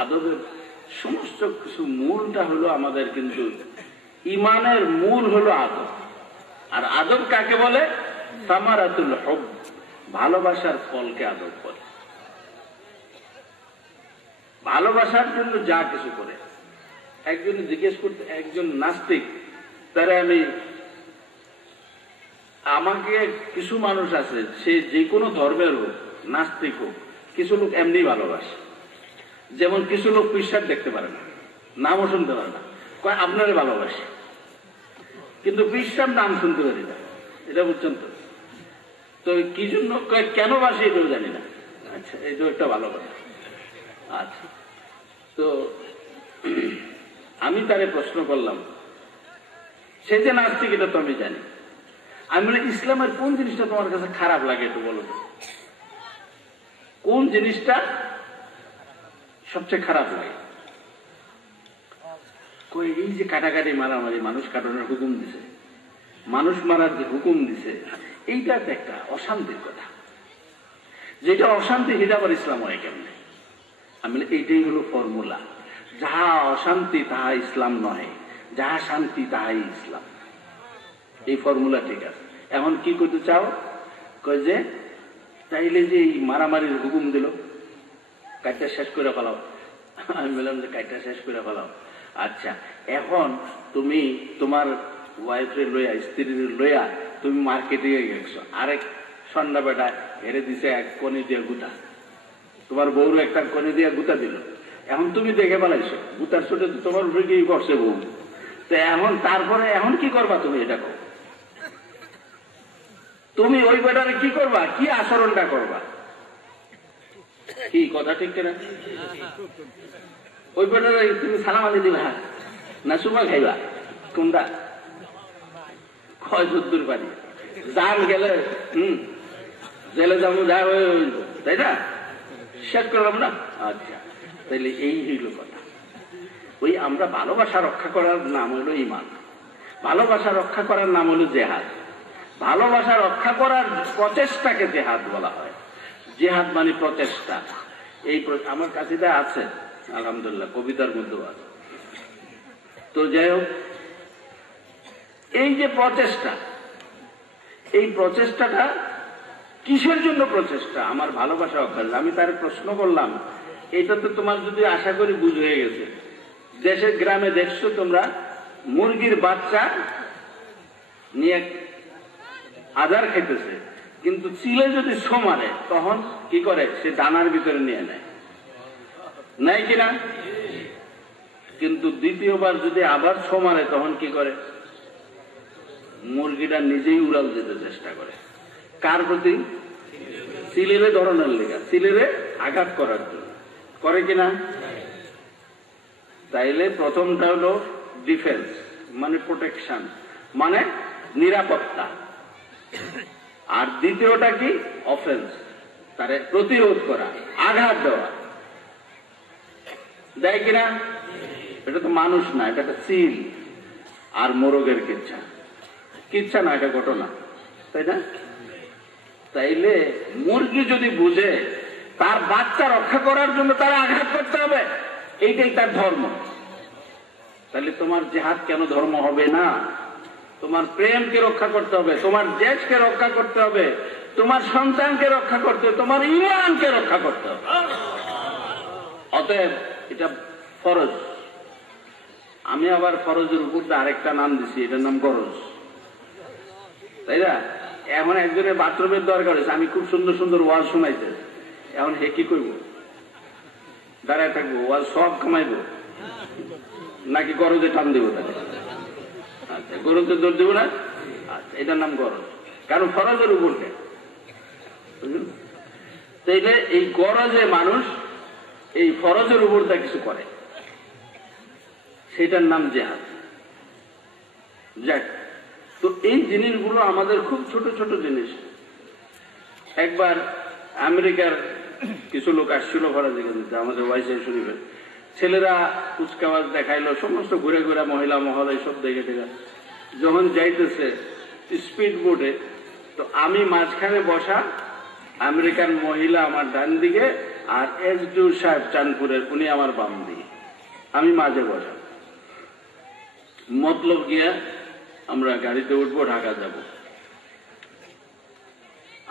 আদবের সমস্ত কিছু মূলটা হলো আমাদের, কিন্তু ইমানের মূল হলো আদব। আর আদব কাকে বলে? সামারাতুল হুব, ভালোবাসার ফলকে আদব বলে। ভালোবাসার জন্য যা কিছু করে। একজন জিজ্ঞেস করতে, একজন নাস্তিক, তারা আমাকে কিছু মানুষ আছে, সে যে কোনো ধর্মের হোক, নাস্তিক হোক, কিছু লোক এমনি ভালোবাসে। যেমন কিছু লোক পিসাব দেখতে পারে না, নামও শুনতে পারে না, কয় আপনারে ভালোবাসে, কিন্তু পিসাব নাম শুনতে পারি না। এটা বুঝছেন তো? তো কি জন্য কেন বাসে এটাও জানি না। আচ্ছা, এটাও একটা ভালো কথা। আচ্ছা, তো আমি তারে প্রশ্ন করলাম, সে যে নাস্তিক এটা তো আমি জানি। আমি বলি, ইসলামের কোন জিনিসটা তোমার কাছে খারাপ লাগে একটু বলো তো, কোন জিনিসটা সবচেয়ে খারাপ লাগে? কই, এই যে কাটাকাটি মারামারি, মানুষ কাটানোর হুকুম দিছে, মানুষ মারার যে হুকুম দিছে, এইটা তো একটা অশান্তির কথা। যেটা অশান্তি সেটা আবার ইসলাম হয় কেমনে? আমি বলি, এইটাই হলো ফর্মুলা। যাহা অশান্তি তাহা ইসলাম নয়, যাহা শান্তি তাহাই ইসলাম। এই ফর্মুলা ঠিক আছে। এখন কি করতে চাও? কই যে তাইলে যে এই মারামারির হুকুম দিল, কাজটা শেষ করে ফেলাও। আমি বললাম যে কাজটা শেষ করে ফেলাও। আচ্ছা, এখন তুমি তোমার ওয়াইফে লইয়া, স্ত্রীর লইয়া তুমি মার্কেটে গেছো, আরেক সন্ধ্যা বেটা হেরে দিছে এক কনি দিয়ে গুতা, তোমার বউর একটা কনি দিয়ে গুতা দিল। এখন তুমি দেখে ফেলাইছো, গুতার ছোটে তোমার উপরে কি করছে বউ। তো এখন তারপরে এখন কি করবা তুমি? এটা কো, তুমি ওই বেটারে কি করবা, কি আচরণটা করবা? কি কথা ঠিক কিনা? ওই বেটারে তুমি সালাম আলি দিবা না সুমা খাইবা? কোনটা? ক্ষয় যুদ্ধর পারি জান গেলে জেলে যাবো, যা তাই না? শেষ করলাম না? আচ্ছা, তাইলে এই হইল কথা। ওই আমরা ভালোবাসা রক্ষা করার নাম হলো ইমান, ভালোবাসা রক্ষা করার নাম হলো জেহাদ। ভালোবাসা রক্ষা করার প্রচেষ্টাকে জেহাদ বলা হয়। জেহাদ মানে প্রচেষ্টা। এই আমার কাছেটা আছে আলহামদুলিল্লাহ, কবিতার মধ্যেও আছে। তো যাই হোক, এই যে প্রচেষ্টা, এই প্রচেষ্টাটা কিসের জন্য প্রচেষ্টা? আমার ভালোবাসা রক্ষা। আমি তার প্রশ্ন করলাম, এটা তো তোমার যদি আশা করি বুঝ হয়ে গেছে। দেশের গ্রামে দেখছো তোমরা, মুরগির বাচ্চা নিয়ে আদার খাইতেছে, কিন্তু চিলে যদি সমানে তখন কি করে? সে দানার ভিতরে নিয়ে নেয়, নাই কিনা? কিন্তু দ্বিতীয়বার যদি আবার সমানে তখন কি করে? মুরগিটা নিজেই উড়াল দিতে চেষ্টা করে। কার প্রতি? চিলেরে ধরনের লেগা, চিলেরে আঘাত করার জন্য করে কিনা? তাইলে প্রথমটা হলো ডিফেন্স, মানে প্রোটেকশন, মানে নিরাপত্তা। আর দ্বিতীয়টা কি? অফেন্স, তারে প্রতিরোধ করা, আঘাত দেওয়া। দেয় কিনা? এটা তো মানুষ না, এটা একটা চিল আর মোরগের কিচ্ছা। কিচ্ছা না, এটা ঘটনা, তাই না? তাইলে মুরগি যদি বুঝে তার বাচ্চা রক্ষা করার জন্য তার আঘাত করতে হবে, এইটাই তার ধর্ম, তাহলে তোমার জেহাদ কেন ধর্ম হবে না? তোমার প্রেমকে রক্ষা করতে হবে, তোমার দেশকে রক্ষা করতে হবে, তোমার সন্তানকে রক্ষা করতে হবে, তোমার ইমানকে রক্ষা করতে হবে। অতএব এটা ফরজ। আমি আবার ফরজের উপর আরেকটা নাম দিছি, এটার নাম গরজ, তাই না? এমন একজনের বাথরুমের দরকার হয়েছে, আমি খুব সুন্দর সুন্দর ওয়াজ শোনাইতে, এখন হে কি করবো? দাঁড়ায় থাকবো, ওয়াজ সব কামাইব নাকি গরজে টান দেবো তাকে? আচ্ছা, গরজে দৌড় দেবো না? আচ্ছা, এটার নাম গরজ, কারণ ফরজের উপর। তাইলে এই গরজে মানুষ এই ফরজের উপর যা কিছু করে, সেটার নাম জেহাদ। যাক, তো এই জিনিসগুলো আমাদের খুব ছোট ছোট জিনিস। একবার আমেরিকার কিছু লোক আসছিল ফরাজি দিতে আমাদের ওয়াইসিআই শরীফের, ছেলেরা কুচকাওয়াজ দেখাইলো, সমস্ত ঘুরে ঘুরে মহিলা মহল এইসব দেখে টেখা যখন যাইতেছে স্পিড বোটে, তো আমি মাঝখানে বসা, আমেরিকান মহিলা আমার ডান দিকে আর SDO সাহেব চাঁদপুরের, উনি আমার বাম দিয়ে, আমি মাঝে বসা। মতলব গিয়া আমরা গাড়িতে উঠবো, ঢাকা যাব।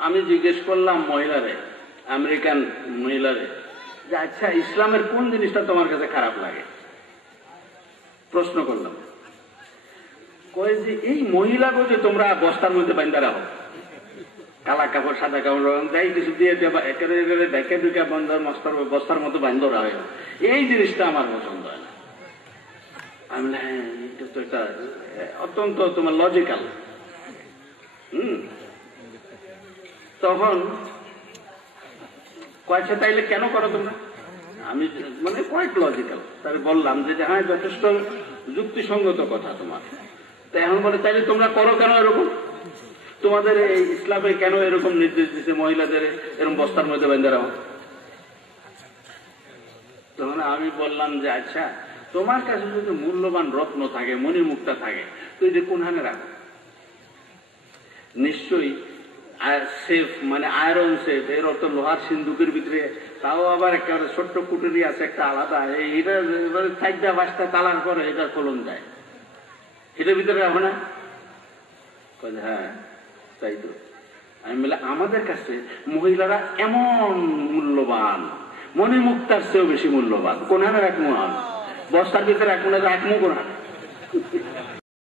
আমি জিজ্ঞেস করলাম মহিলারে, আমেরিকান মহিলারে, যে আচ্ছা ইসলামের কোন জিনিসটা তোমার কাছে খারাপ লাগে? প্রশ্ন করলাম। কয় যে এই মহিলাকে যে তোমরা বস্তার মধ্যে বান্ধা রাখো, কালা কাপড় সাদা কাপড় যাই কিছু দিয়ে একেবারে দেখে দুকে বস্তার মতো বান্ধব হয়, এই জিনিসটা আমার পছন্দ হয় না। আমি হ্যাঁ, এটা তো এটা অত্যন্ত তোমার লজিক্যাল। তখন কয়েছে তাইলে কেন করো তোমরা? আমি মানে কোয়াইট লজিক্যাল, তাই বললাম যে হ্যাঁ যথেষ্ট যুক্তিসঙ্গত কথা তোমার। তো এখন বলে তাইলে তোমরা করো কেন এরকম? তোমাদের এই ইসলামে কেন এরকম নির্দেশ দিচ্ছে মহিলাদের এরকম বস্তার মধ্যে বেঁধে রাখো? তখন আমি বললাম যে আচ্ছা তোমার কাছে যদি মূল্যবান রত্ন থাকে, মণিমুক্তা থাকে, তো এটা কোনখানে রাখো? নিশ্চয়ই সেফ, মানে আয়রন সেফ, এর অর্থ লোহার সিন্ধুকের ভিতরে, তাও আবার একেবারে ছোট্ট কুটুরি আছে একটা আলাদা, এটা 4-5টা তালার পরে এটা খোলন যায়, এটার ভিতরে রাখো না? হ্যাঁ তাই তো। আমি বলে আমাদের কাছে মহিলারা এমন মূল্যবান, মণিমুক্তার চেয়েও বেশি মূল্যবান। কোনখানে রাখবো? বস্তার ভিতরে রাখবো না, রাখবো কোনখানে?